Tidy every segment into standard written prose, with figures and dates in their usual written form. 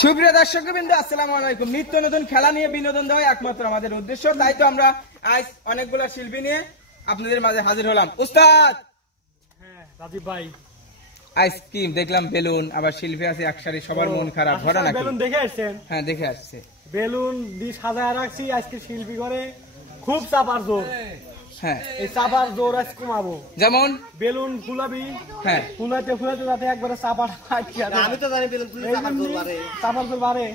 সুপ্রিয় দর্শকবৃন্দ, আসসালামু আলাইকুম। নিত্য নতুন খেলা নিয়ে বিনোদন দেওয়া একমাত্র আমাদের উদ্দেশ্য, তাই তো আমরা আজ অনেকগুলো শিল্পী নিয়ে আপনাদের মাঝে হাজির হলাম। উস্তাদ রাজীব ভাই, আইসক্রিম দেখলাম, বেলুন, আবার শিল্পী আছে একসাথে, সবার মন খারাপ। ঘটনা কি? বেলুন দেখে আসছেন? হ্যাঁ, দেখে আসছে। বেলুন দিয়ে সাজায় রাখছি, আজকে শিল্পী করে খুব চাপার জোর। হ্যাঁ, এই চাপার জোর আজ কমাবো। যেমন বেলুন ফুলাবি, হ্যাঁ, ফুলাতে ফুলাতে যাতে একবারে চাপার আমি তো জানি বেলুন ফুলে চাপার জোর বাড়ে। চাপার জোর বাড়ে,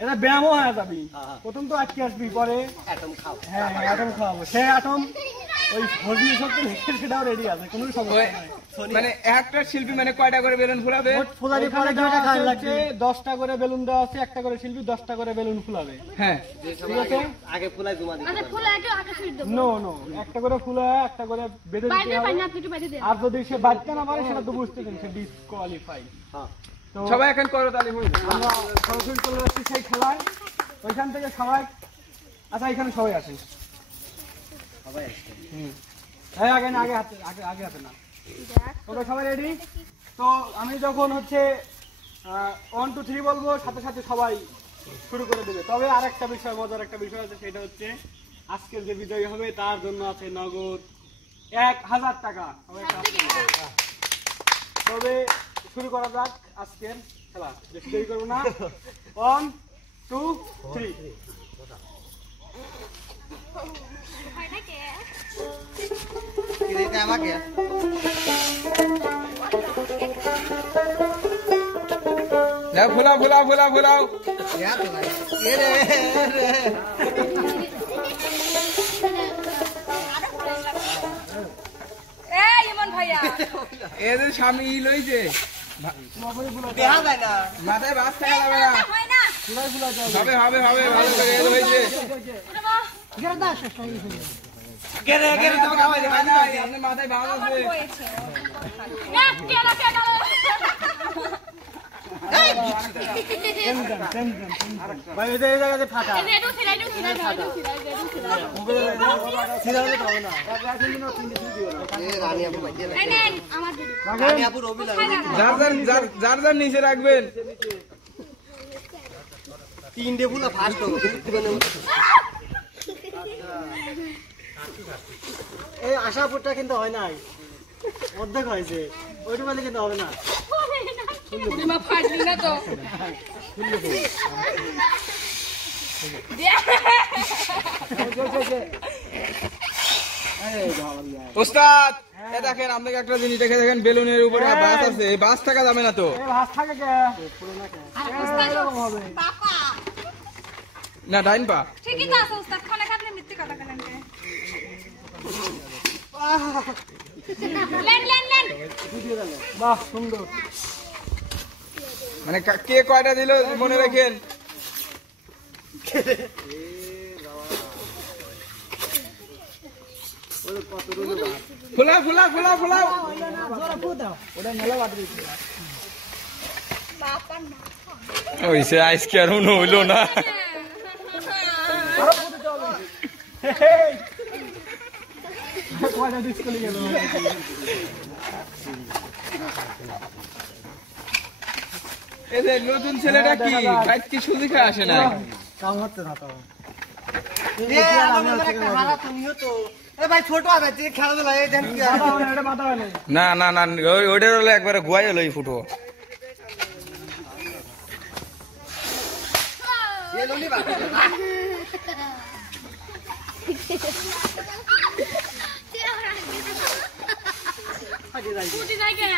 এটা ব্যায়ামও হয়ে যাবি। প্রথম তো আটকে আসবি, পরে অ্যাটম খাও। হ্যাঁ অ্যাটম খাওয়াবো। সে অ্যাটম ওই হজমি শক্তি সেটাও রেডি আছে, কোনো সমস্যা নাই। মানে একটা শিল্পী মানে কয়টা করে বেলুন ফুলাবে? ফুলারি পরে 10টা করে বেলুন দেওয়া আছে, একটা করে শিল্পী 10টা করে বেলুন ফুলাবে। হ্যাঁ, ঠিক আছে। আগে ফুলাই জমা দিতে আচ্ছা ফুলা একটু আগে ফিট দেব। নো নো, একটা করে ফুলা একটা করে বেঁধে দিতে বাইরে হবে। পানি আপনি একটু বাইরে দেন। আর যদি সে বাড়তে না পারে সেটা তো বুঝতে দেন, সে ডিসকোয়ালিফাই। হ্যাঁ তো সবাই এখন করতালি হইল। আমরা সরাসরি চলে যাচ্ছি সেই খেলায়। ওইখান থেকে সবাই, আচ্ছা এখানে সবাই আসে। সবাই আসছে। হ্যাঁ আগে না, আগে হাতে, আগে হাতে না। ওকে সবাই রেডি? তো আমি যখন হচ্ছে 1 2 3 বলবো, সাথে সাথে সবাই শুরু করে দেবে। তবে আর একটা বিষয়, মজার একটা বিষয় আছে, সেটা হচ্ছে আজকের যে বিজয়ী হবে তার জন্য আছে নগদ 1000 টাকা। সবাই একটা হাত তালি। তবে শুরু করা যাক আজকের খেলা, বেশি দেরি করবো না। 1 2 3। এটা আমাকে যাও, ফুলাও ফুলাও ফুলাও ফুলাও। ইয়া তো ভাই এ রে এই ইমন ভাইয়া এদের স্বামী লইছে, দেখা যায় না। মাথায় বাস থাকা যাবে না। হয় না হবে হবে হবে, ভালো করে এর হয়েছে। গেরে গেরে তো খাওয়াই দে। আপনি মাথায় বাস আছে। হয়েছে না কেলা কেলা ভাই এই জায়গাতে ফাটা। রেডু ছিলাই সিধা হলে খাবো না। এ রানী আপু ভাই এই নেন আমার দিদি রানী আপু রবি লাগে। যার যার নিচে রাখবেন। 3টে ফুলা ফাস্ট হবে। এই আশাপুরটা কিন্তু হয় নাই, অর্ধেক হয়েছে, ওইটু বলে কিন্তু হবে না। মা ফাটলি না তো ওস্তাদ, এ দেখেন, আপনাকে একটা জিনিস দেখে দেখেন, বেলুনের উপরে বাস আছে, এই বাস থাকা যাবে না তো। এই ভাত থাকে কে? এরকম হবে। বাবা না, ডাইন পা। ঠিকই তো আছে উস্তাদ, খানা খাটলে মিথ্যে কথা কেন লেন লেন লেন বাহ সুন্দর। মানে কে কয়টা দিল মনে রাখেন। ফুলাও ফুলাও ফুলাও ফুলাও। ওইসে আজকে আর মনে হইলো না। কয়টা ডিসকালি গেল? এদের নতুন ছেলেটা কি বাইক সুজি খায় আসে না। কাম হচ্ছে না তো। এ আমার একটা হারা তুমিও তো। এ ভাই ছোট হবে, তুই খেলাধুলা এই দেন কি বাধা হয় না, এটা বাধা হয় না। না না না, ওইটার হলে একবারে গুয়াই হলো এই ফুটো। এ লনি বাকি ফুটি যায় কেন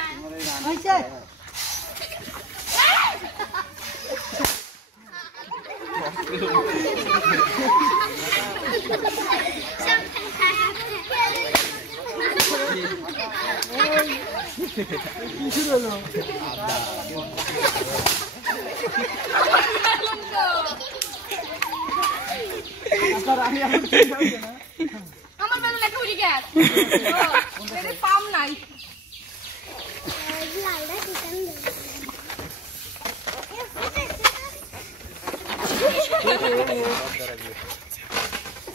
কিছু হলো আমার বেলা একটা উড়ি গেছে পাম নাই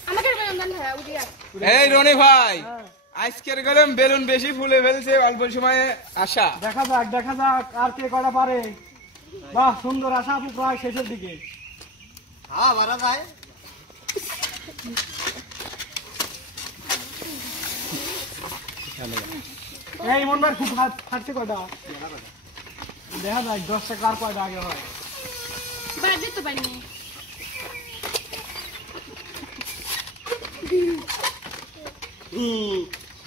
আমাকে বেলুন ভাই উড়ি গেছে এই রনি ভাই, আজকের গরম বেলুন বেশি ফুলে ফেলছে, অল্প সময়ে আসা। দেখা যাক আর কে কটা পারে। বাহ সুন্দর আশা আপু প্রায় শেষের দিকে। হ্যাঁ মারা যায়। এই ইমন ভাই খুব ফাটছে কয়টা দেখা যায় 10টা কার কয়টা আগে হয়। বাদ দিতে পারিনি।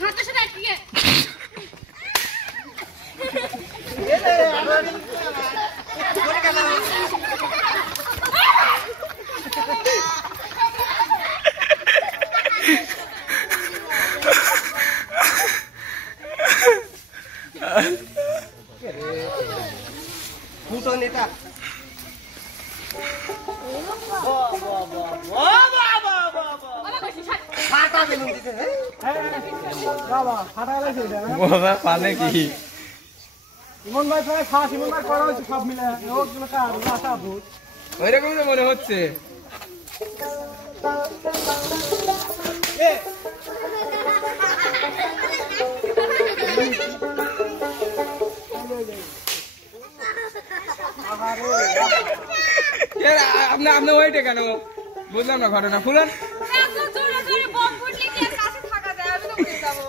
হাতের সাথে আটকে ভূতন এটা বাবা কইছি ছাড়। ফাটা বেলুন দিতে বাবা ফাটা গেছে এটা হ্যাঁ? বাবা পানে কি ইমন ভাই প্রায় ফাঁস ইমন ভাই করা হয়েছে সব মিলে ওগুলো কার আশা আপু ওইরকম তো মনে হচ্ছে। আপনি ওইটা কেন বুঝলাম না ঘটনা খুলেন। এত জোরে জোরে বম ফুটলে কি আর কাছে থাকা যায়? আমি তো মরে যাবো।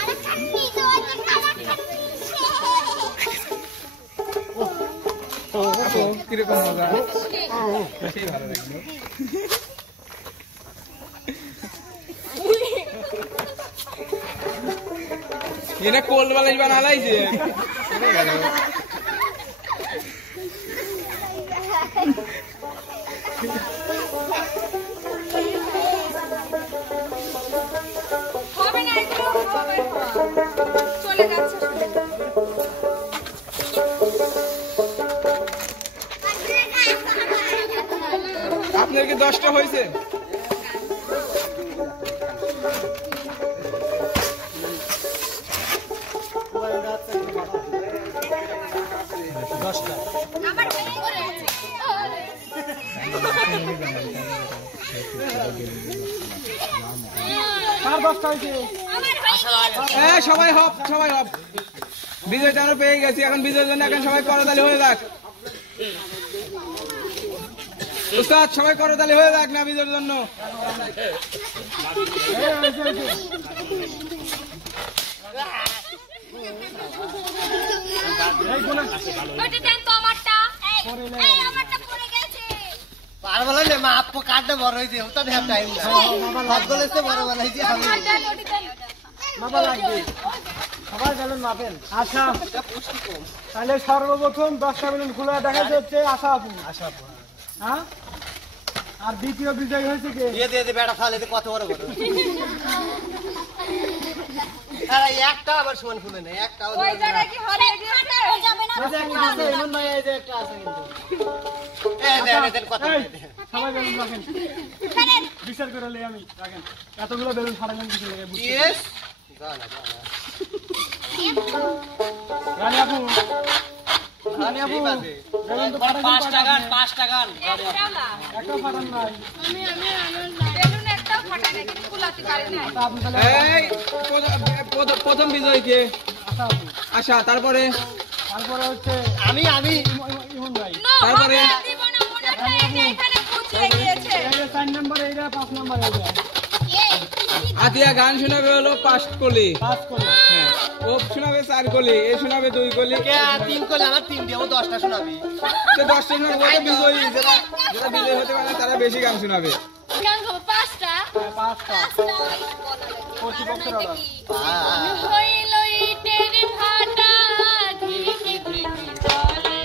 আরে খাটনি তো আছে খাবার আপু কিরকম মজা সেই ভালো লাগলো। এটা কোল্ড বালিশ বানালাইছে হবে না একটু হবে। চলে যাচ্ছে আপনার কি 10টা হয়েছে? আমার হয়ে গেছে। কার 10টা হয়েছে আমার হয়ে গেছে। সবাই হপ সবাই হপ বিজয় টানো পেয়ে গেছি। এখন বিজয়ের জন্য এখন সবাই করতালি হয়ে যাক। উস্তাদ সবাই করতালি হয়ে যাক না বিজয়ের জন্য। ওইটা দেন তো আমারটা। এই আমারটা পড়ে গেছে। আর বলে না মা আপু কাটতে বড় হইছে ওটা দেখার টাইম না সব গলেতে বড় বানাইছি আমি ওইটা দেন ওইটা দেন। মাপা লাগবে সবাই বেলুন মাপেন। আচ্ছা তাহলে সর্বপ্রথম 10টা বেলুন খুলে দেখা যাচ্ছে আশা আপু হ্যাঁ আর দ্বিতীয় বিজয় হয়েছে কে দিয়ে দিয়ে বেটা খালে কত বড় বড় আরে একটা আবার সমান খুলে না একটাও ওই জায়গায় কি হলে ঠান্ডা হয়ে যাবে না? এই যে একটা আছে ইমন ভাই এই যে একটা আছে কিন্তু দেন কত এই, সবাই বেলুন রাখেন বিচার করে লই আমি রাখেন এতগুলো বেলুন ফাটালেন কিছু লাগে বুঝতে ইয়েস রানী আপু বেলুন তো ফাটালেন 5 টাকা একটাও না। একটা ফাটান নাই বেলুন একটাও ফাটাই না, কিন্তু কুলাতে পারি না। তা আপনি তাহলে এই প্রথম বিজয় কে? আশা আপু আচ্ছা তারপরে তারপরে হচ্ছে আমি ইমন ভাই নো, তারপরে? হবে না, দিব না, মনে হয় এটা এখানে খুঁচিয়ে গিয়েছে। এই যে 4 নাম্বার এইটা 5 নাম্বার এইটা আতিয়া গান শোনাবে হলো 5 কলি। 5 করে হ্যাঁ ও শোনাবে 4 কলি, এ শোনাবে 2 কলি। কে 3 করলে আমার 3 দিও 10টা শোনাবি তো 10টা শোনাবে ওটা বিজয়ী। যারা বিজয়ী হতে পারে তারা বেশি গান শোনাবে। গান গাবো 5টা। 5টা কারণ হইল ইটের ভাটা ঢিকি ঢিকি চলে।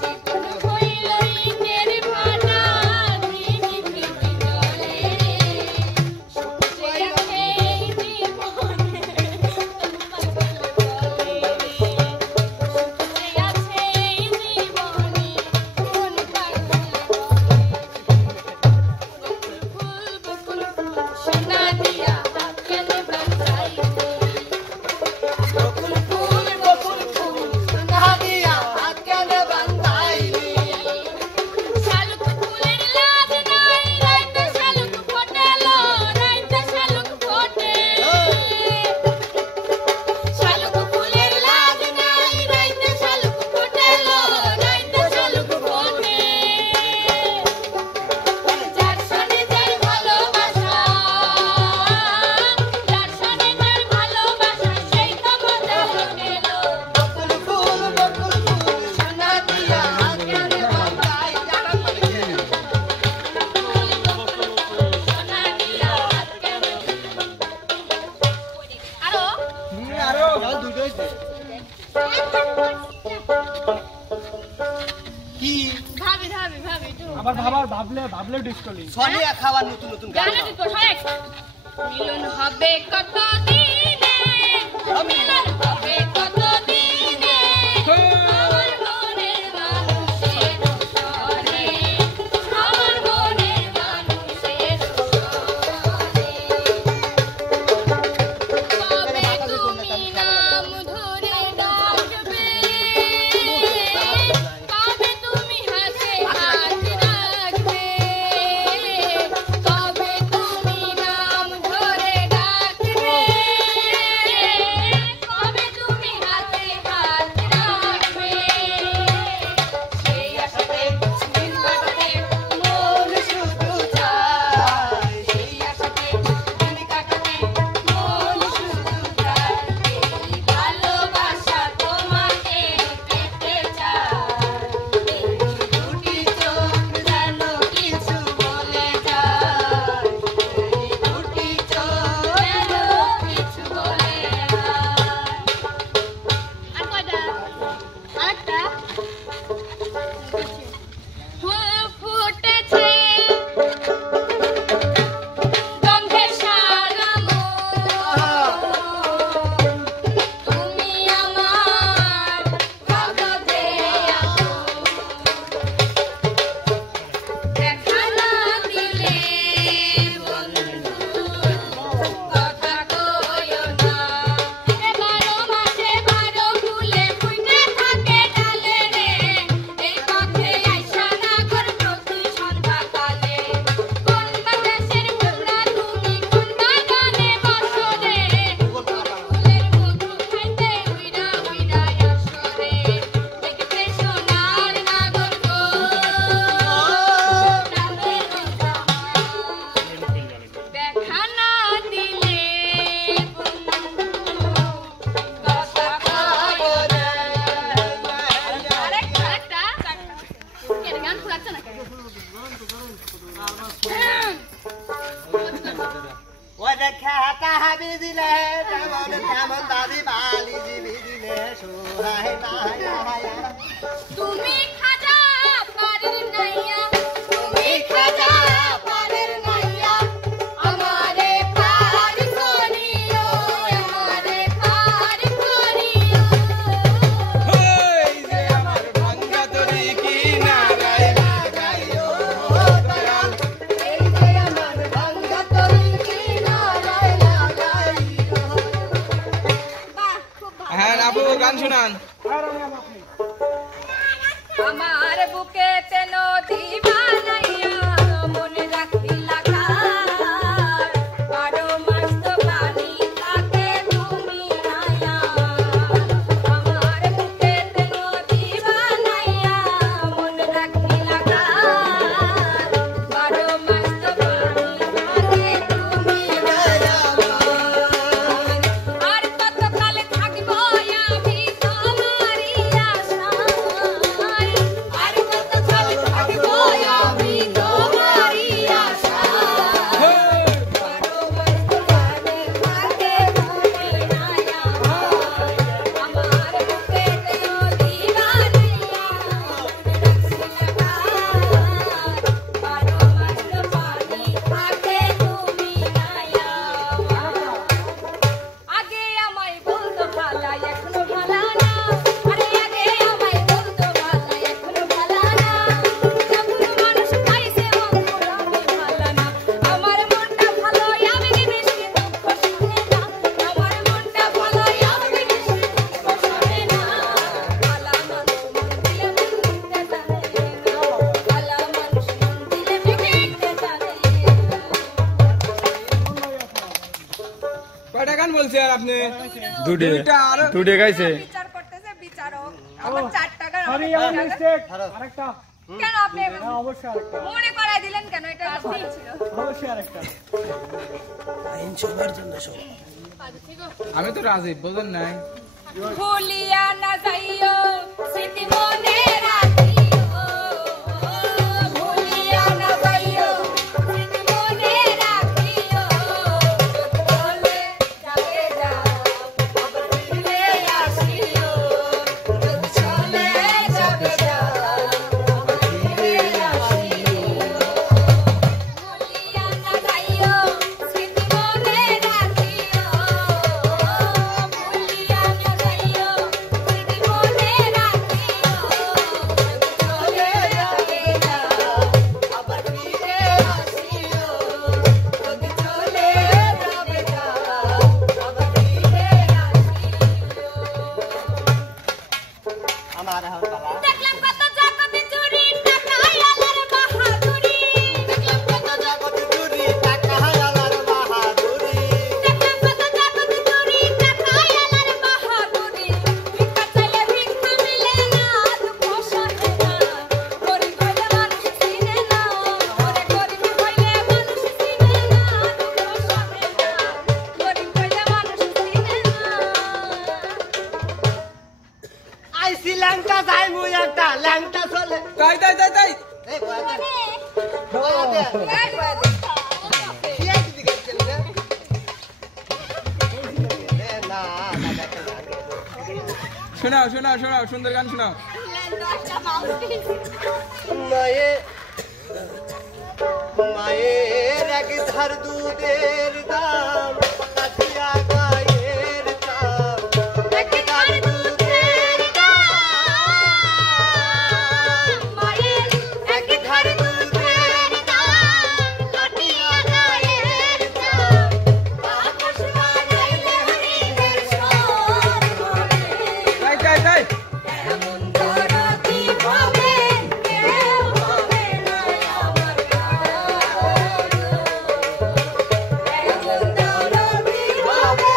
জীবন হইল ইটের ভাটা ঢিকি ঢিকি চলে। সুখে আছে এই জীবনে তোমার ভালো চলে। সুখে আছে এই জীবনে কোন পাগল বলে। সোনা দিয়া কেন বাঁচাইলে ভাবলে ডিসকলি সনিয়া খাবার নতুন নতুন গান জানো কি কোথায় মিলন হবে কত দিনে মিলন হবে কত দিনে আমার মনের মানুষের সরে আমার মনের মানুষের সরে কবে তুমি নাম ধরে ডাকবে কবে তুমি হাতে হাত রাখবে কবে তুমি নাম ধরে ডাকবে কবে তুমি হাতে হাত রাখবে সেই আশাতে দিন কাটাতে মন শুধু চায় সেই আশাতে দিন কাটাতে মন শুধু চায় এই ভালোবাসা তোমাকে পেতে চায় এই দুটি চোখ যেন কিছু বলে যায় এই দুটি চোখ যেন কিছু বলে যায় আর কয়টা আরেকটা ফুল ফুটেছে গন্ধে সারা মন তুমি আমার কাগজে আছো দেখা না দিলে বন্ধু কথা কইও না এবারো মাসে বারো ফুলে ফুটে থাকে ডালে রে এই পথে আইসা না ঘর প্রতি সন্ধ্যাকালে কোন বাতাসের ফুলরা তুমি কোন বাগানে বসো রে ফুলের মধু খাইতে উইরা উইরা আসো রে দেখতে সোনার নাগর গো প্রাণের দেখা না দিলে কথা কইও না আরেকটা কেন গান ফুরাচ্ছে না কেন ওই দেখা তাহাবি দিলে তেমন তেমন দাদি বালি জিবি দিলে সোহাই নাইয়া তুমি খাজা পারের নাইয়া তুমি খাজা পারের নাইয়া আমারে পার করিও আমারে পার করিও ওই যে আমার ভাঙ্গা তরি কিনারায় লাগাইও দয়াল। এই যে আমার ভাঙ্গা তরি কিনারায় লাগাইও বাহ খুব ভালো হ্যাঁ আপু গান শুনান। আমার বুকে নদী বানাইয়া মনে রাখি লাগার 12 মাস তো পানি থাকে তুমি নাইয়া আমার বুকে নদী বানাইয়া মনে রাখি লাগার 12 মাস তো পানি থাকে তুমি নাইয়া আর কত কাল থাকবো আমি তোমারই আশায় আর কত কাল থাকবো আমি তোমারই আশায় বারো মাস তোমারে থাকে তুমি নাইয়া আমার বুকে নদী বানাইয়া রাখছি লাগার 12 মাস তো পানি থাকে তুমি নাইয়া আগে আমায় বলতো ভালা এখনো ভালা না আরে আগে আমায় বলতো ভালা এখনো ভালা না যখন মানুষ পাইছে মঙ্গল আমি ভালা না আমার মনটা ভালো আমি বেশি দুঃখ শুনে না আমার মনটা ভালো আমি বেশি দুঃখ শুনে না ভালা মানুষ মন দিলে দেখতে জানে না ভালা মানুষ মন দিলে দেখতে জানে কয়টা গান বলছে আর আপনি? দুটে দুইটা আরো দুটে গাইছে বিচার করতেছে বিচারক আমার 4 টাকা সরি আমার মিস্টেক আরেকটা কেন আপনি হ্যাঁ অবশ্যই আরেকটা মনে করাই দিলেন কেন এটা ভুল ছিল অবশ্যই আরেকটা আমি তো রাজি বোঝেন নাই। ভুলিয়া না যাইও স্মৃতি মনে রাখিও ভুলিয়া না যাইও স্মৃতি মনে রাখিও চলে যাবে যাও আবার ফিরে আসিও চলে যাবে যাও আবার ফিরে আসিও কি আছে দিকে চলে না শোনাও শোনাও শোনাও, সুন্দর গান শোনাও। মায়ের এক ধার দুধের দাম কাঠিয়া গায়ের দাম এক ধার দুধের দাম মায়ের এক ধার দুধের দাম কাঠিয়া গায়ের দাম আকাশ বানাইলে হরিণের সর তাই তাই তাই এমন দরদি হবে কেউ হবে না আমার এমন দরদি হবে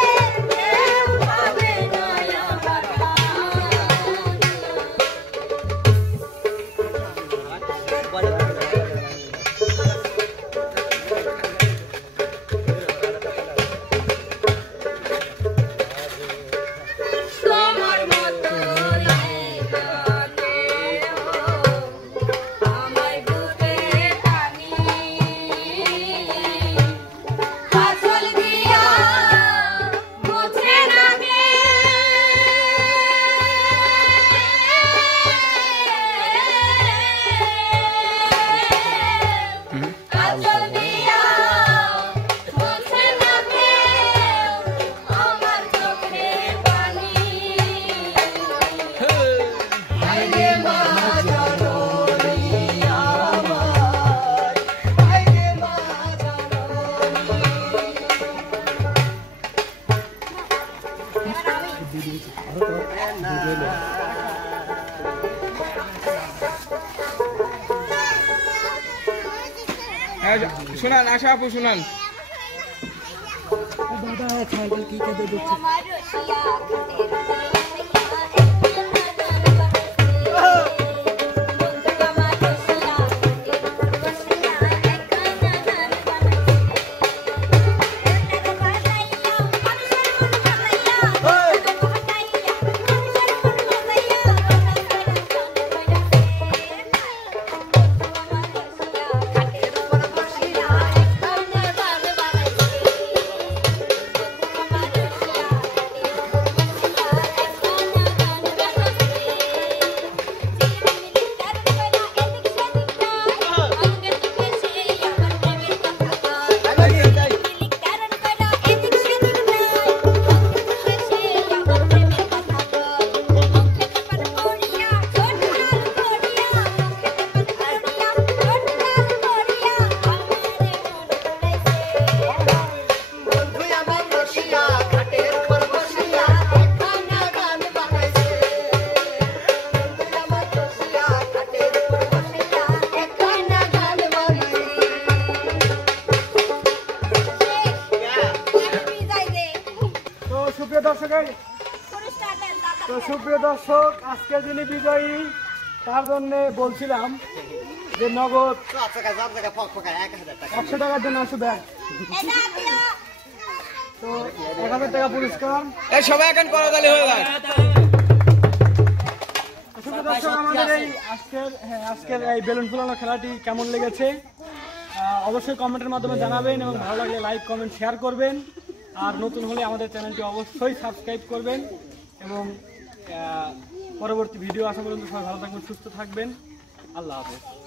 কেউ হবে না আমার তোমার মতো আমায় বুকে টানি কাজল দিয়া মুছে রাখে কাজল দিয়া মুছে রাখে আমার চোখে পানি আইরে মা জননী আমার আইরে মা হ্যাঁ, শোনান আশা আপু শোনান। আমার রসিয়া বন্ধু আমার রসিয়া ঘাটের উপর বসিয়া একখানা গান বানাইছে বন্ধু আমার রসিয়া ঘাটের উপর বসিয়া একখানা গান বানাইছে তো সুপ্রিয় দর্শক আজকে যিনি বিজয়ী তার জন্য বলছিলাম যে নগদ সব জায়গায় ফক ফকায় 1000 টাকা 100 টাকার জন্য আসো ব্যাগ। তো 1000 টাকা পুরস্কার। এই সবাই এখন করতালি হয়ে যায়। সুপ্রিয় দর্শক আমাদের এই আজকের এই বেলুন ফুলানো খেলাটি কেমন লেগেছে অবশ্যই কমেন্টের মাধ্যমে জানাবেন এবং ভালো লাগলে লাইক কমেন্ট শেয়ার করবেন আর নতুন হলে আমাদের চ্যানেলটি অবশ্যই সাবস্ক্রাইব করবেন এবং পরবর্তী ভিডিও আসা পর্যন্ত সবাই ভালো থাকবেন সুস্থ থাকবেন আল্লাহ হাফেজ।